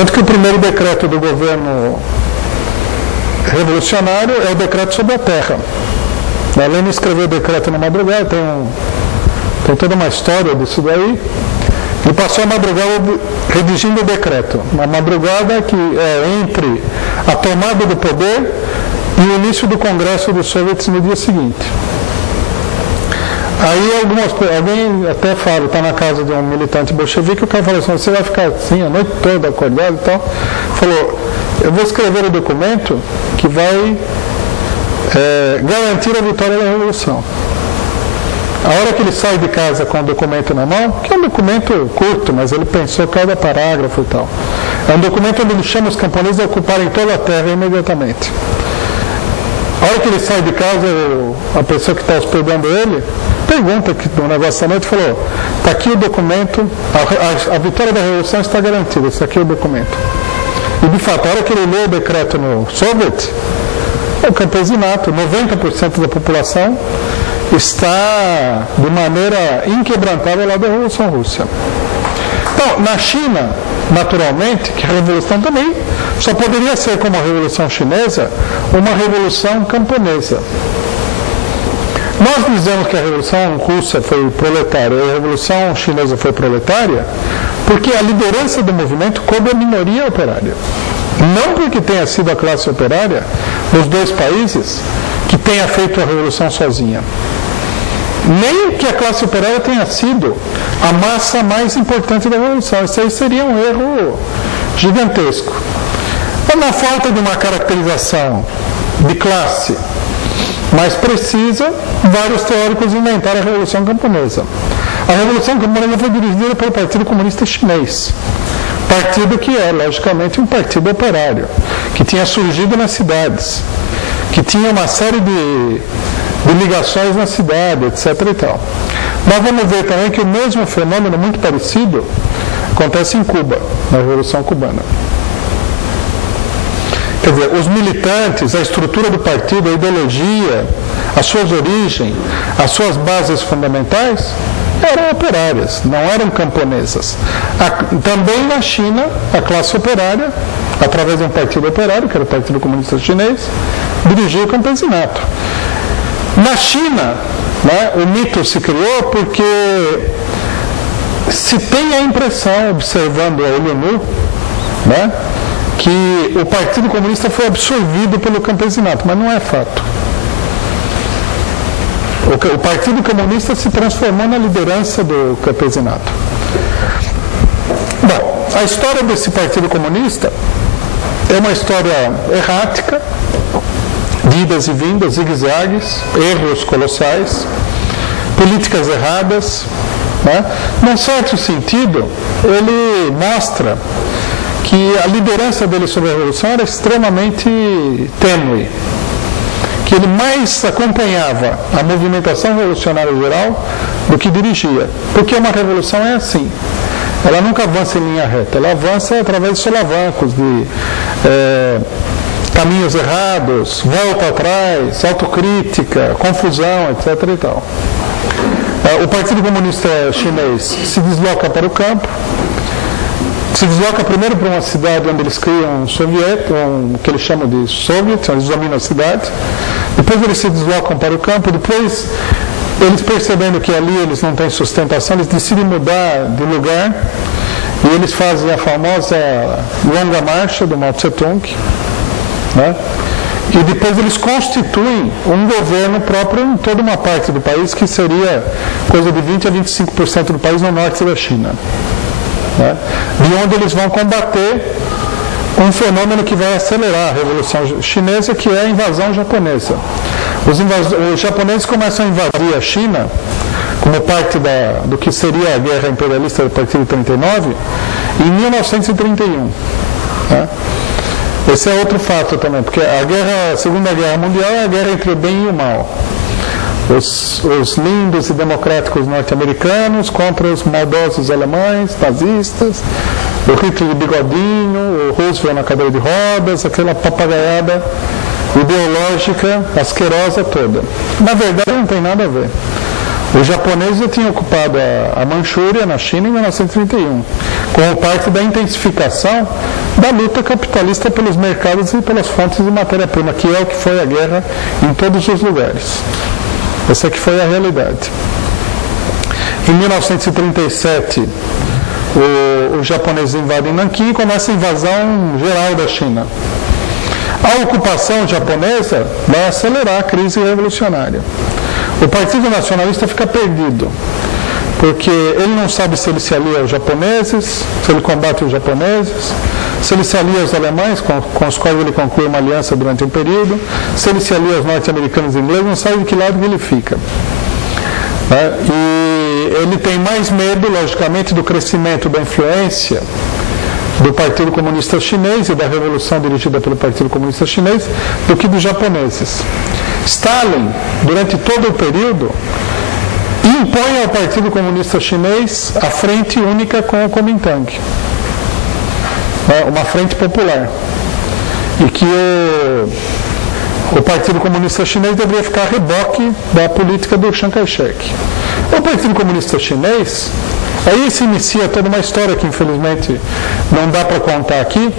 Tanto que o primeiro decreto do governo revolucionário é o decreto sobre a terra. A Lenin escreveu o decreto na madrugada, tem toda uma história disso daí. Ele passou a madrugada redigindo o decreto. Uma madrugada que é entre a tomada do poder e o início do Congresso dos Soviets no dia seguinte. Aí alguém até fala, está na casa de um militante bolchevique, o cara falou assim, você vai ficar assim a noite toda acordado e tal. Falou, eu vou escrever o documento que vai garantir a vitória da Revolução. A hora que ele sai de casa com o documento na mão, que é um documento curto, mas ele pensou cada parágrafo e tal. É um documento onde ele chama os camponeses a ocuparem toda a terra imediatamente. A hora que ele sai de casa, a pessoa que está hospedando ele, pergunta no negócio da noite, falou, está aqui o documento, a vitória da Revolução está garantida, esse aqui é o documento. E de fato, a hora que ele lê o decreto no Soviet, o campesinato, 90% da população, está de maneira inquebrantável lá da Revolução Russa. Então, na China, naturalmente, que a Revolução também só poderia ser como a Revolução Chinesa, uma revolução camponesa. Nós dizemos que a Revolução Russa foi proletária e a Revolução Chinesa foi proletária porque a liderança do movimento coube a minoria operária. Não porque tenha sido a classe operária dos dois países que tenha feito a Revolução sozinha. Nem que a classe operária tenha sido a massa mais importante da Revolução. Isso aí seria um erro gigantesco. Na falta de uma caracterização de classe mais precisa, vários teóricos inventaram a Revolução Camponesa. A Revolução Camponesa foi dirigida pelo Partido Comunista Chinês. Partido que é, logicamente, um partido operário, que tinha surgido nas cidades, que tinha uma série de ligações na cidade, etc. e tal. Nós vamos ver também que o mesmo fenômeno, muito parecido, acontece em Cuba, na Revolução Cubana. Quer dizer, os militantes, a estrutura do partido, a ideologia, as suas origens, as suas bases fundamentais, eram operárias, não eram camponesas. Também na China, a classe operária, através de um partido operário, que era o Partido Comunista Chinês, dirigia o campesinato. Na China, né, o mito se criou porque se tem a impressão, observando a olho nu, né, que o Partido Comunista foi absorvido pelo campesinato, mas não é fato. O Partido Comunista se transformou na liderança do campesinato. Bom, a história desse Partido Comunista é uma história errática, de idas e vindas, zigue-zagues, erros colossais, políticas erradas, né? Num certo sentido, ele mostra que a liderança dele sobre a Revolução era extremamente tênue, que ele mais acompanhava a movimentação revolucionária geral do que dirigia, porque uma revolução é assim, ela nunca avança em linha reta, ela avança através de solavancos, de caminhos errados, volta atrás, autocrítica, confusão, etc. e tal. O Partido Comunista Chinês se desloca para o campo, se desloca primeiro para uma cidade onde eles criam o que eles chamam de Soviet, onde eles dominam a cidade. Depois eles se deslocam para o campo, depois eles percebendo que ali eles não têm sustentação, eles decidem mudar de lugar e eles fazem a famosa longa marcha do Mao Tse-tung, né? E depois eles constituem um governo próprio em toda uma parte do país, que seria coisa de 20 a 25% do país no norte da China, né? De onde eles vão combater um fenômeno que vai acelerar a Revolução Chinesa, que é a invasão japonesa. Os japoneses começam a invadir a China como parte do que seria a guerra imperialista a partir de 39, em 1931. Né? Esse é outro fato também, porque a Segunda Guerra Mundial é a guerra entre o bem e o mal. Os lindos e democráticos norte-americanos contra os maldosos alemães, nazistas, o Hitler de bigodinho, o Roosevelt na cadeira de rodas, aquela papagaiada ideológica asquerosa toda. Na verdade, não tem nada a ver. Os japoneses já tinham ocupado a Manchúria, na China, em 1931, como parte da intensificação da luta capitalista pelos mercados e pelas fontes de matéria-prima, que é o que foi a guerra em todos os lugares. Essa que foi a realidade. Em 1937, os japoneses invadem Nanquim e começa a invasão geral da China. A ocupação japonesa vai acelerar a crise revolucionária. O Partido Nacionalista fica perdido, porque ele não sabe se ele se alia aos japoneses, se ele combate os japoneses, se ele se alia aos alemães, com os quais ele conclui uma aliança durante um período, se ele se alia aos norte-americanos e ingleses, não sabe de que lado que ele fica. E ele tem mais medo, logicamente, do crescimento da influência do Partido Comunista Chinês e da revolução dirigida pelo Partido Comunista Chinês do que dos japoneses. Stalin, durante todo o período, impõe ao Partido Comunista Chinês a frente única com o Kuomintang, uma frente popular, e que o Partido Comunista Chinês deveria ficar a reboque da política do Chiang Kai-shek. O Partido Comunista Chinês, aí se inicia toda uma história que infelizmente não dá para contar aqui,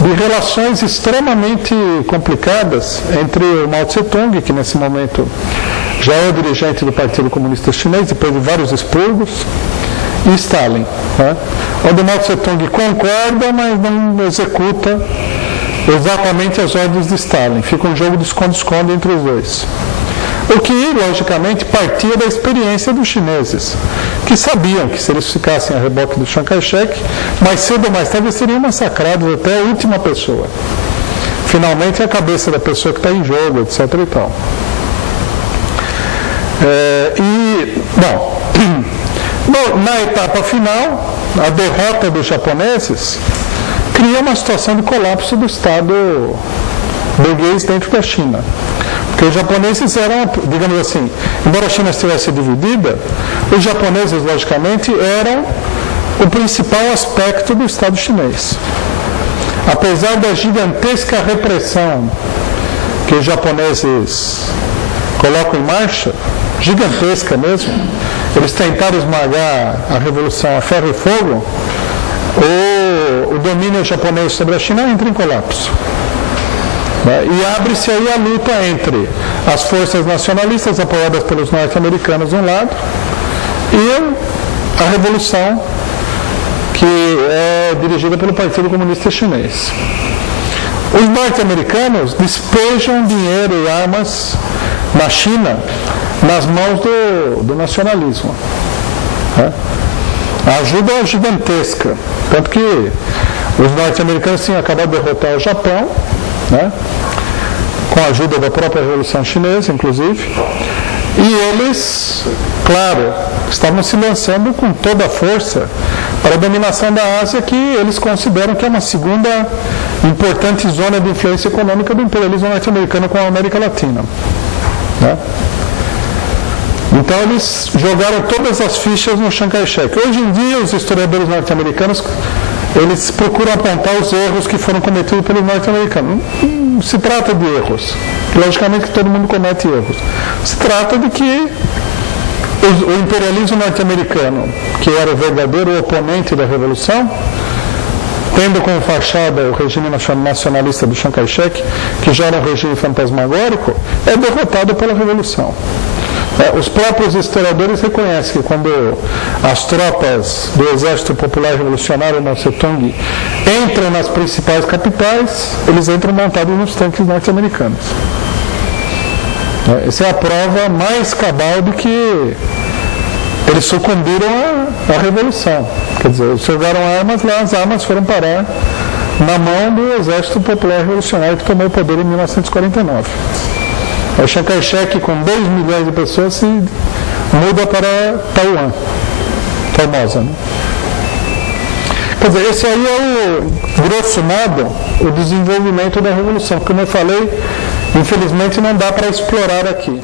de relações extremamente complicadas entre o Mao Tse-tung, que nesse momento já é o dirigente do Partido Comunista Chinês, depois de vários expurgos, e Stalin, onde o Mao Tse-tung concorda, mas não executa exatamente as ordens de Stalin. Fica um jogo de esconde-esconde entre os dois. O que, logicamente, partia da experiência dos chineses, que sabiam que se eles ficassem a reboque do Chiang Kai-shek, mais cedo ou mais tarde eles seriam massacrados até a última pessoa. Finalmente, a cabeça da pessoa que está em jogo, etc. e tal. Na etapa final, a derrota dos japoneses cria uma situação de colapso do Estado burguês dentro da China. Porque os japoneses eram, digamos assim, embora a China estivesse dividida, os japoneses, logicamente, eram o principal aspecto do Estado chinês. Apesar da gigantesca repressão que os japoneses colocam em marcha, gigantesca mesmo, eles tentaram esmagar a revolução a ferro e fogo, o domínio japonês sobre a China entra em colapso. E abre-se aí a luta entre as forças nacionalistas apoiadas pelos norte-americanos de um lado e a revolução que é dirigida pelo Partido Comunista Chinês. Os norte-americanos despejam dinheiro e armas na China nas mãos do nacionalismo. A ajuda é gigantesca, tanto que os norte-americanos tinham acabado de derrotar o Japão, com a ajuda da própria Revolução Chinesa, inclusive, e eles, claro, estavam se lançando com toda a força para a dominação da Ásia, que eles consideram que é uma segunda importante zona de influência econômica do imperialismo norte-americano com a América Latina. Então eles jogaram todas as fichas no Chiang Kai-shek. Hoje em dia, os historiadores norte-americanos eles procuram apontar os erros que foram cometidos pelos norte-americanos. Não se trata de erros, logicamente que todo mundo comete erros. Se trata de que o imperialismo norte-americano, que era o verdadeiro oponente da Revolução, tendo como fachada o regime nacionalista do Chiang Kai-shek, que já era um regime fantasmagórico, é derrotado pela Revolução. Os próprios historiadores reconhecem que quando as tropas do Exército Popular Revolucionário Mao Tse-tung entram nas principais capitais, eles entram montados nos tanques norte-americanos. Essa é a prova mais cabal de que eles sucumbiram à Revolução. Quer dizer, eles jogaram armas lá, as armas foram parar na mão do Exército Popular Revolucionário que tomou o poder em 1949. O Chiang Kai-shek, com 2 milhões de pessoas, se muda para Taiwan, Formosa. Quer dizer, esse aí é o, grosso modo, o desenvolvimento da Revolução. Como eu falei, infelizmente não dá para explorar aqui.